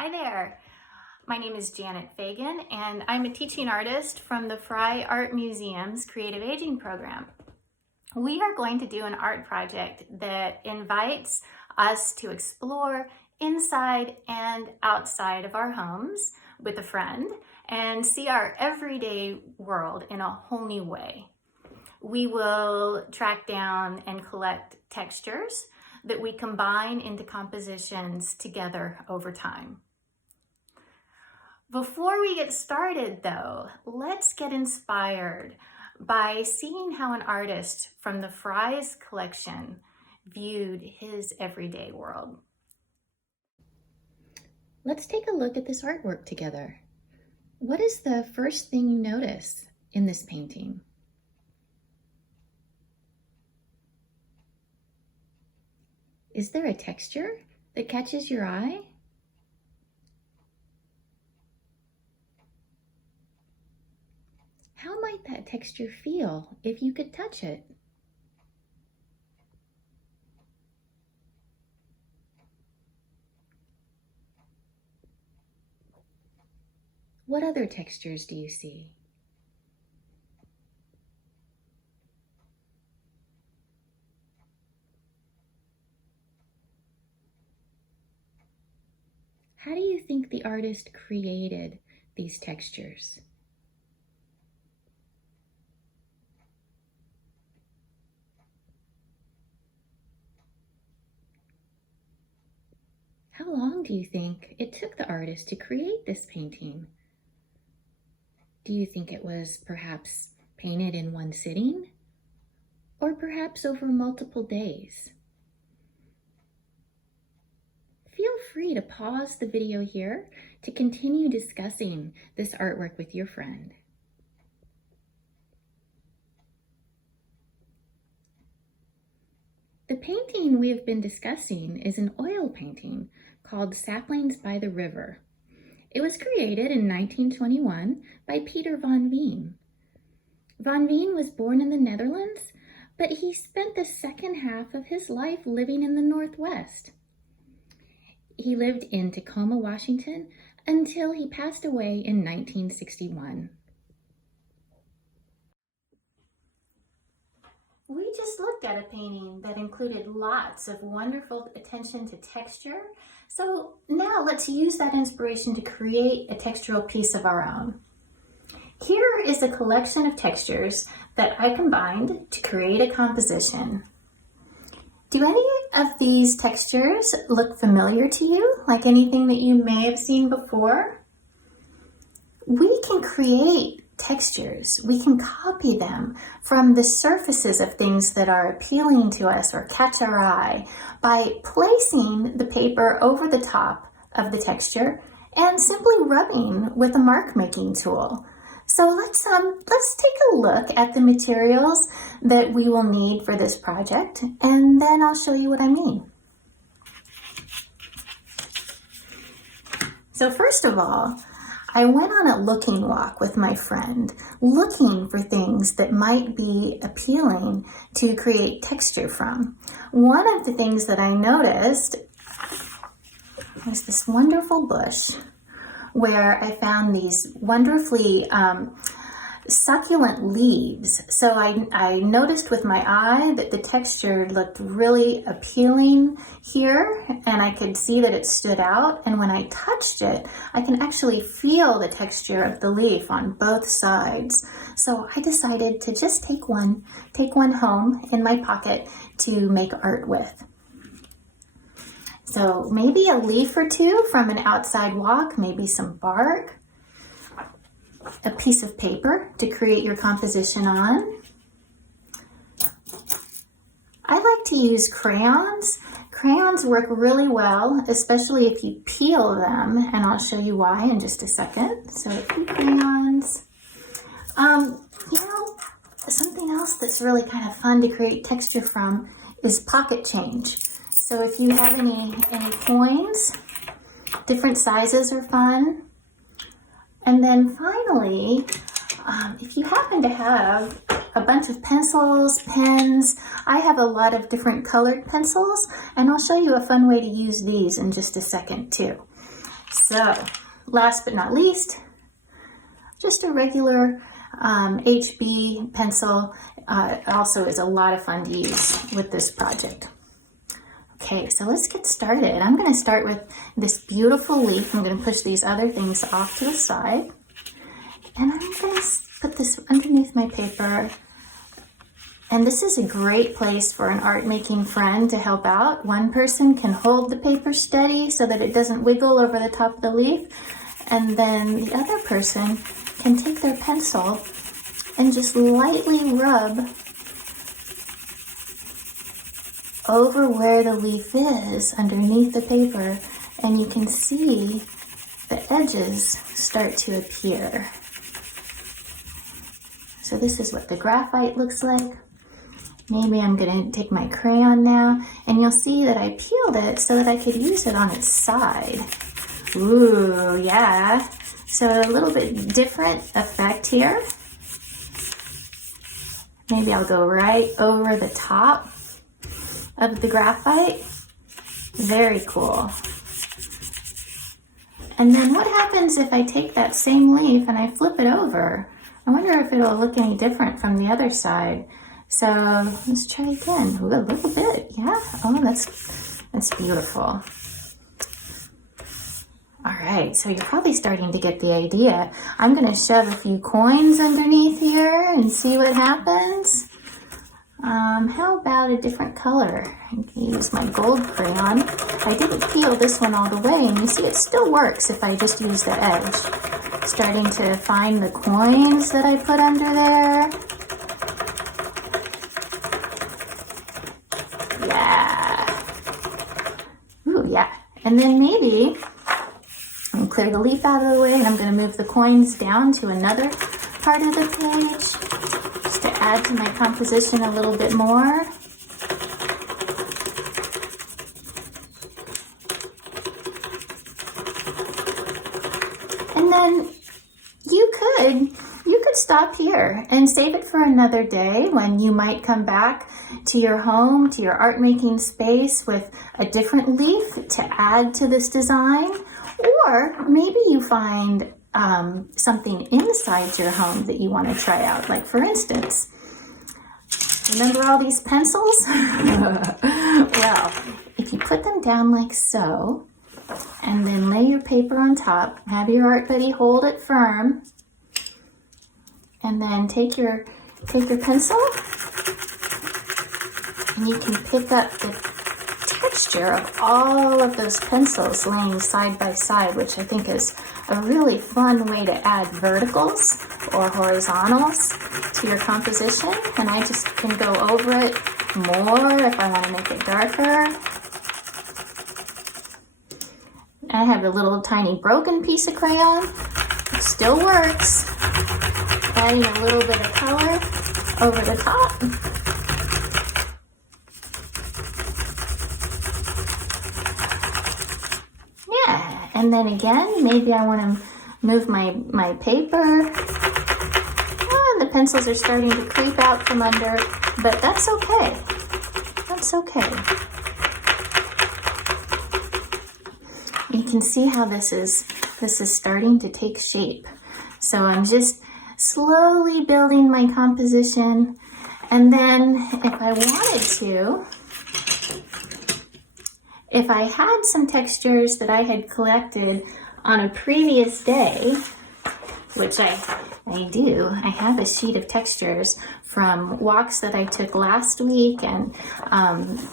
Hi there. My name is Janet Fagan, and I'm a teaching artist from the Frye Art Museum's Creative Aging program. We are going to do an art project that invites us to explore inside and outside of our homes with a friend and see our everyday world in a whole new way. We will track down and collect textures that we combine into compositions together over time. Before we get started though, let's get inspired by seeing how an artist from the Frye's collection viewed his everyday world. Let's take a look at this artwork together. What is the first thing you notice in this painting? Is there a texture that catches your eye? How might that texture feel if you could touch it? What other textures do you see? How do you think the artist created these textures? How long do you think it took the artist to create this painting? Do you think it was perhaps painted in one sitting? Or perhaps over multiple days? Feel free to pause the video here to continue discussing this artwork with your friend. The painting we have been discussing is an oil painting called Saplings by the River. It was created in 1921 by Peter van Veen. Van Veen was born in the Netherlands, but he spent the second half of his life living in the Northwest. He lived in Tacoma, Washington, until he passed away in 1961. We just looked at a painting that included lots of wonderful attention to texture. So now let's use that inspiration to create a textural piece of our own. Here is a collection of textures that I combined to create a composition. Do any of these textures look familiar to you, like anything that you may have seen before? We can create textures. We can copy them from the surfaces of things that are appealing to us or catch our eye by placing the paper over the top of the texture and simply rubbing with a mark making tool. So let's take a look at the materials that we will need for this project, and then I'll show you what I mean. So first of all, I went on a looking walk with my friend, looking for things that might be appealing to create texture from. One of the things that I noticed was this wonderful bush where I found these wonderfully succulent leaves. So I noticed with my eye that the texture looked really appealing here, and I could see that it stood out. And when I touched it, I can actually feel the texture of the leaf on both sides. So I decided to just take one home in my pocket to make art with. So maybe a leaf or two from an outside walk, maybe some bark, a piece of paper to create your composition on. I like to use crayons. Crayons work really well, especially if you peel them, and I'll show you why in just a second. So a few crayons. Something else that's really kind of fun to create texture from is pocket change. So if you have any coins, different sizes are fun. And then finally, if you happen to have a bunch of pencils, pens, I have a lot of different colored pencils, and I'll show you a fun way to use these in just a second too. So, last but not least, just a regular HB pencil also is a lot of fun to use with this project. Okay, so let's get started. I'm going to start with this beautiful leaf. I'm going to push these other things off to the side. And I'm going to put this underneath my paper. And this is a great place for an art making friend to help out. One person can hold the paper steady so that it doesn't wiggle over the top of the leaf. And then the other person can take their pencil and just lightly rub over where the leaf is underneath the paper, and you can see the edges start to appear. So this is what the graphite looks like. Maybe I'm going to take my crayon now, and you'll see that I peeled it so that I could use it on its side. Ooh, yeah. So a little bit different effect here. Maybe I'll go right over the top of the graphite. Very cool. And then what happens if I take that same leaf and I flip it over? I wonder if it'll look any different from the other side. So let's try again. Ooh, a little bit, yeah. Oh, that's beautiful. All right, so you're probably starting to get the idea. I'm gonna shove a few coins underneath here and see what happens. How about a different color? I can use my gold crayon. I didn't peel this one all the way, and you see it still works if I just use the edge. Starting to find the coins that I put under there. Yeah. Ooh, yeah. And then maybe I'll clear the leaf out of the way, and I'm going to move the coins down to another part of the page just to add to my composition a little bit more. And then you could stop here and save it for another day when you might come back to your home, to your art making space with a different leaf to add to this design. Or maybe you find something inside your home that you want to try out. Like for instance, remember all these pencils? Well, if you put them down like so, and then lay your paper on top, have your art buddy hold it firm, and then take your pencil, and you can pick up the texture of all of those pencils laying side by side, which I think is a really fun way to add verticals or horizontals to your composition. And I just can go over it more if I want to make it darker. I have a little tiny broken piece of crayon. It still works. Adding a little bit of color over the top. And then again, maybe I want to move my paper. Oh, the pencils are starting to creep out from under, but that's okay. That's okay. You can see how this is starting to take shape. So I'm just slowly building my composition, and then if I wanted to, if I had some textures that I had collected on a previous day, which I do, I have a sheet of textures from walks that I took last week and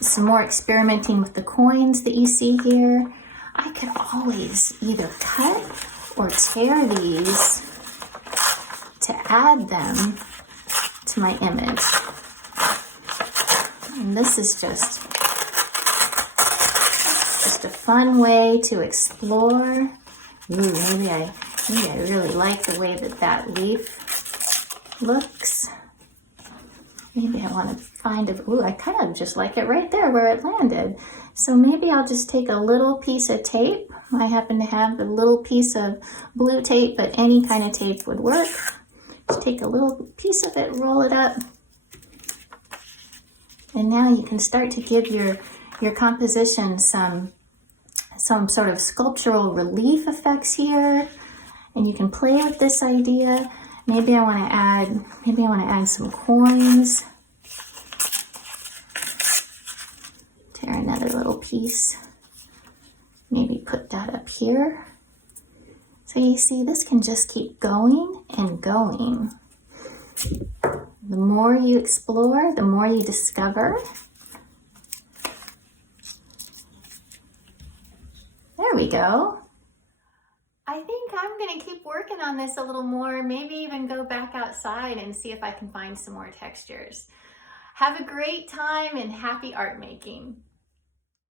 some more experimenting with the coins that you see here. I could always either cut or tear these to add them to my image. And this is just a fun way to explore. Ooh, maybe I really like the way that leaf looks. Maybe I want to find a, ooh, I kind of just like it right there where it landed. So maybe I'll just take a little piece of tape. I happen to have a little piece of blue tape, but any kind of tape would work. Just take a little piece of it, roll it up. And now you can start to give your composition some some sort of sculptural relief effects here, and you can play with this idea. Maybe I want to add some coins. Tear another little piece. Maybe put that up here. So you see, this can just keep going and going. The more you explore, the more you discover. There we go. I think I'm going to keep working on this a little more, maybe even go back outside and see if I can find some more textures. Have a great time and happy art making.